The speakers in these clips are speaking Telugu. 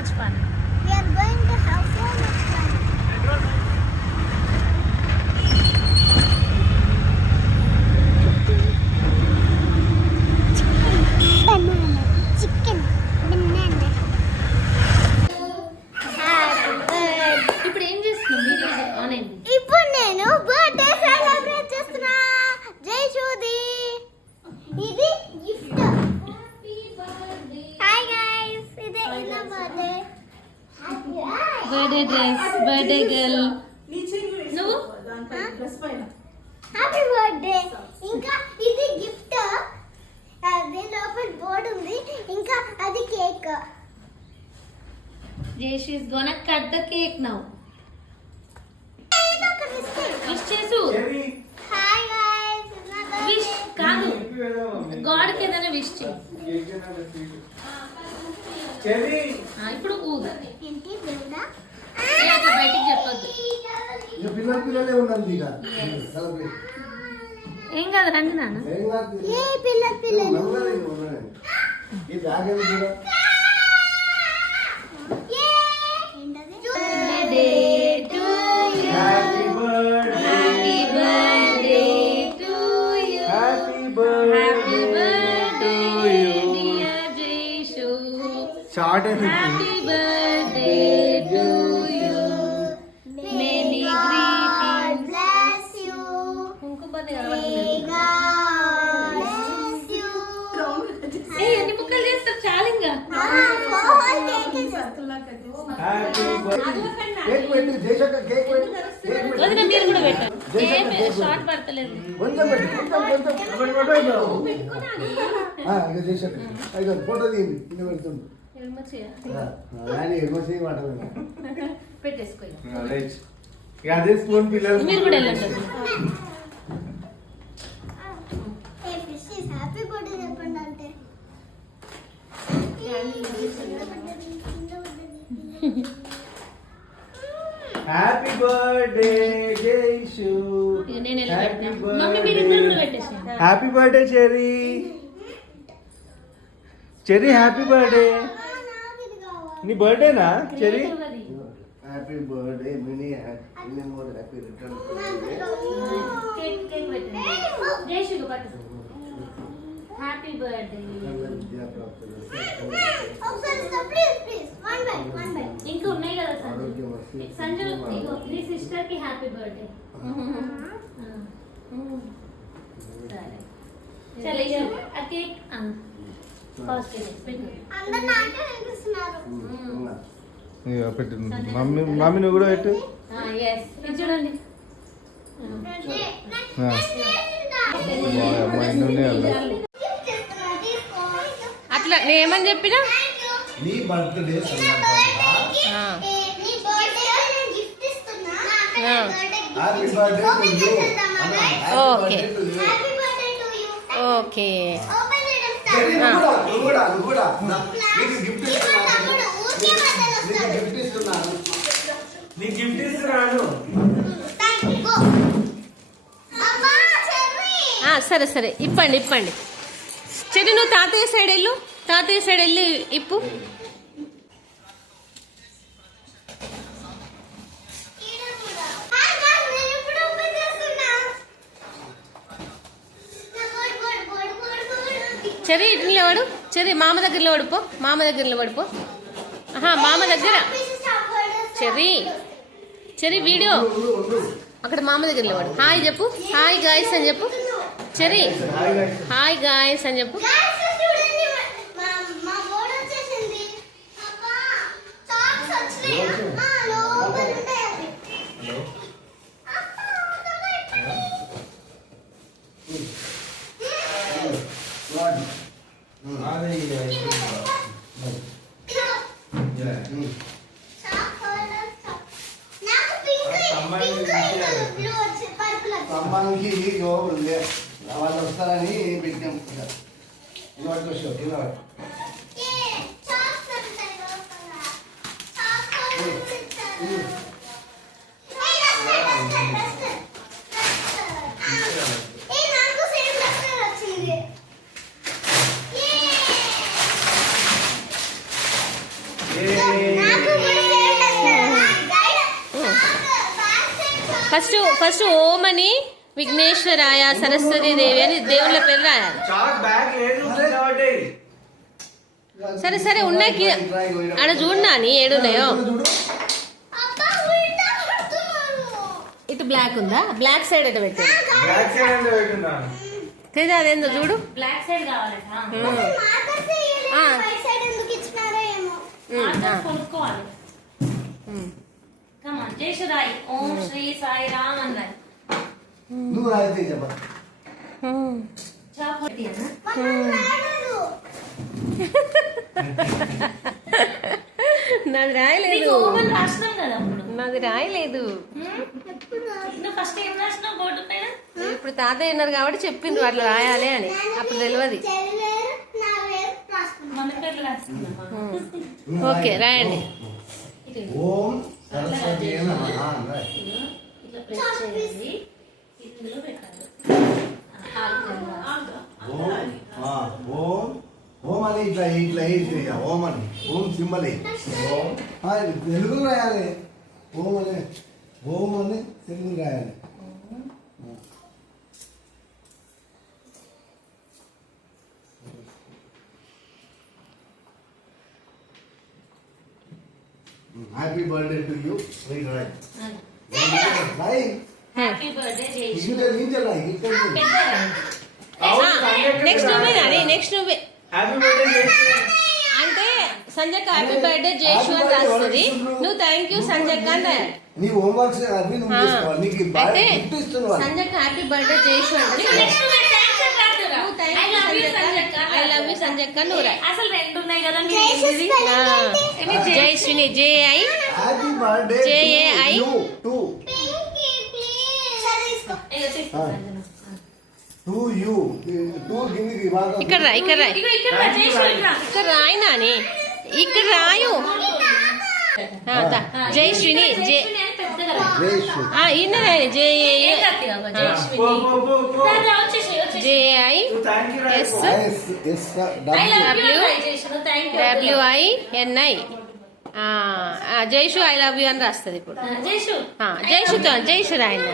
much fun. We are going to have so much fun. Chicken, banana. ఇప్పుడు ఏం చేస్తున్నావు? వీడియో ఆన్ అయింది. ఇప్పుడు నేను బర్త్డే సెలబ్రేట్ చేస్తున్నా. జై శోది. ఇది గిఫ్ట్. హాయ్ గైస్, ఇది నా birthday. Birthday dress, birthday girl. నువ్వు హ్యాపీ బర్త్డే. ఇంకా ఇది గిఫ్ట్. అది లోపల బోర్డు ఉంది. ఇంకా అది cake. Jayshi is gonna cut the cake now. ఏదో ఒక మిస్టేక్. విష్ చేసు. హాయ్ గైస్, విష్ కాదు, గాడ్ కి ఏదైనా విష్ చేయి. ఇప్పుడు ఊదు. ఏంటి దేవుడా? అట్లా బయటికి చెప్పొద్దు. పిల్లలే ఉండాలి ఇక. ఏం కాదు, రండి నాన్న. ఏ పిల్లలు ఈ బ్యాగ్ ఏమి చూడ. Birthday to you. Happy birthday. Happy birthday to you. Happy Happy birthday. birthday dear Jayshu. Short Happy birthday to you. Many greetings. bless you. కుంకుమది May కనబడలేదు. God bless you. ఎన్ని ముక్కలు చేస్తారు? చాలా ఇంకా. Happy birthday. కేక్ పెట్టు జయశక్క, కేక్ పెట్టు. కేక్ పెట్టు. వదిన మీరు కూడా పెట్టండి. ఏం షార్ట్ పడతలేదు. కొంచెం పెట్టు, ఇక జయశక్క ఇక ఫోటో తీయండి. కింద పెడుతుంది ఆయన ఎమోషన్ మాట్లాడాలి. పెట్టేసుకో ఇక. అదే స్పూన్ పిల్లలు మీరు కూడా వెళ్ళండి. హ్యాపీ బర్త్డే చెప్పండి అంటే హ్యాపీ బర్త్డే జైషు. ఇక నేను వెళ్ళి పెడతా. మమ్మీ మీరు ఇద్దరు కూడా పెట్టేసేయండి. Happy birthday Cherry. Cherry happy birthday. నీ బర్త్డేనా Cherry? Happy birthday many happy more happy return. Cake cake పెట్టండి. జయశ్రీ పట్టు. Happy birthday. ఇంకా ఉన్నాయి కదా సంజు. ఇగో నీ సిస్టర్ కి హ్యాపీ బర్త్డే. సరే చలో ఆ కేక్ ఫస్ట్ పెట్టు. అందరూ నాకే వినిపిస్తున్నారు. పెట్టు మమ్మీ. మమ్మీ నువ్వు కూడా పెట్టు. ఎస్ ఇది చూడండి. అట్లా నేనేమని చెప్పినా నీ birthday happy birthday to you. Okay okay. నువ్వు కూడా నీకు గిఫ్ట్ ఇస్తున్నాను. నీకు గిఫ్ట్ ఇస్తున్నాను. సరే సరే ఇప్పండి ఇప్పండి. చెల్లి నువ్వు తాతయ్య సైడ్ వెళ్ళు. తాతయ్య సైడ్ వెళ్ళి ఇప్పు. చెరి ఇటు నిలబడు. చెరి మామ దగ్గర నిలబడిపో. మామ దగ్గర నిలబడిపో. మామ దగ్గర. చెరి చెరి వీడియో అక్కడ మామ దగ్గర నిలబడు. హాయ్ చెప్పు. హాయ్ గాయస్ అని చెప్పు. చెరి హాయ్ గాయస్ అని చెప్పు. అమ్మానికి వాళ్ళు వస్తారని పెట్టాం. ఫస్ట్ ఓం అని విఘ్నేశ్వరాయ సరస్వతి దేవి అని దేవుళ్ళ పేరు రాయాలి. సరే సరే ఉన్నాయి ఆడ చూడు నాని ఏడున్నాయో. అబ్బా ఉల్టా పడుతున్నాను. ఇటు బ్లాక్ ఉందా? బ్లాక్ సైడ్ ఎటు పెట్టారు తెదా అదేందో చూడు. బ్లాక్ సైడ్ కావాలట. మార్కర్స్ ఇయ్యలేదు. రైట్ సైడ్ ఎందుకు ఇచ్చినారో ఏమో. మార్కర్స్ కొనుక్కోవాలి. కమాన్ జయశ్రాయి ఓం శ్రీ సాయి రామ్ అన్నారు. నువ్వు రాయితే చెప్ప చాపటి అన్న రాయలేదు. నాది రాయలేదు. నీకు ఓం అని రాసినాం కదా అప్పుడు. నాది రాయలేదు. నువ్వు ఫస్ట్ ఏం రాసినావు బోర్డు పైన? ఇప్పుడు తాతయ్య ఉన్నారు కాబట్టి చెప్పిండ్రు అట్లా రాయాలి అని. అప్పుడు తెలియదు. చెల్లి వేరు, నా వేరు రాసుకున్నాను. మన పేర్లు రాసుకున్నామా? ఓకే రాయండి. ఓం సరస్వతి నమః. ఇట్లా ప్రెస్ చేయాలి. ఇందులో పెట్టాలి. ఓం ఓం అని ఇట్లా ఇట్లా వేసి ఓం అని ఓం సింబల్ తెలుగులో రాయాలి. ఓం అని తెలుగు రాయాలి. Happy birthday to you. Happy birthday Jayashree. Next నువ్వే నాని. నెక్స్ట్ నువ్వే అంటే సంజయ్ హ్యాపీ బర్త్డే జయశ్రీ అని రాస్తుంది. నువ్వు థ్యాంక్ యూ సంజయ్ అని రాయాలి. నీ హోంవర్క్స్ అవి నువ్వు చేసుకోవాలి. నీకు అయితే గిఫ్ట్ ఇస్తున్నాను. సంజయ్ హ్యాపీ బర్త్డే జయశ్రీ అంటే నెక్స్ట్ థాంక్స్ అని రాదురా. నువ్వు thank I you love you Sanjay Sanjay I love you Sanjay నువ్వు రాయి. అసలు రెండు ఉన్నాయి కదా మీరు జయశ్రీ ఏంటిది? spelling ఏంటి? జయశ్రీని J I happy birthday JAI to Pinky please. సరే తీసుకో. ఇగో తీసుకో సంజన. To you. టు కిందికి బాగా ఇక్కడ రా ఇక్కడ రాయి. ఇగో ఇక్కడ రా, జయశ్రీ రా. ఇక్కడ రాయి నాని. ఇక్కడ రాయు. జయశ్రీని జే జయశ్రీ అని పెద్దగా రా. జయశ్రీ. ఇన్న రాయి జేఏ ఏం కత్తిగా జయశ్రీ. రా, వచ్చేసి వచ్చేసి. J I S S I love you W. అని రాయి Jayashree. Thank you. WINI Jaishu I love you అని రాస్తుంది ఇప్పుడు. జయశ్రీ. జైషుతో జైషు రాయండి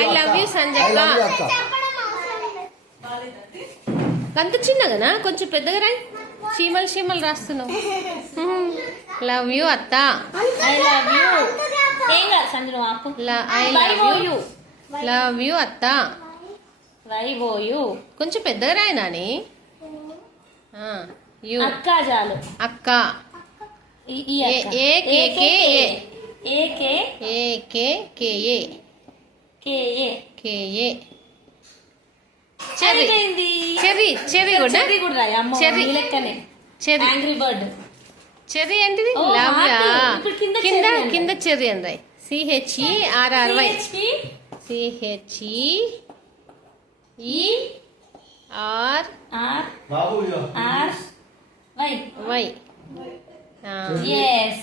ఐ లవ్ యూ సంజయ్. చెప్పడం అవసరం లేదు. అంత చిన్నగానా? కొంచెం పెద్దగా రాయి. చీమలు చీమలు రాస్తున్నావు. లవ్ యూ అత్త. I love you. ఏం కాదు సంజన ఆపు. I love you. Love you అత్త. వైవోయు. కొంచెం పెద్దగా రాయి నాని. యూ అక్క చాలు. అక్క. ఈ అక్క. ఏకేకేఏ ఏకే ఏకేకేఏ కేఏ. కేఏ చెర్రీ సరిపోయింది. చెర్రీ చెర్రీ కూడా చెర్రీ కూడా రాయి. అమ్మ చెర్రీ. ఈ లెక్కనే. Cherry angry bird. చెర్రీ ఏంటిది? ఓ, లవ్ యా. హార్ట్. ఇప్పుడు కింద కింద చెర్రీ అన్నాయి. కింద చెర్రీ అని రాయి. CHERRY CHERRY R R Y. Y yes.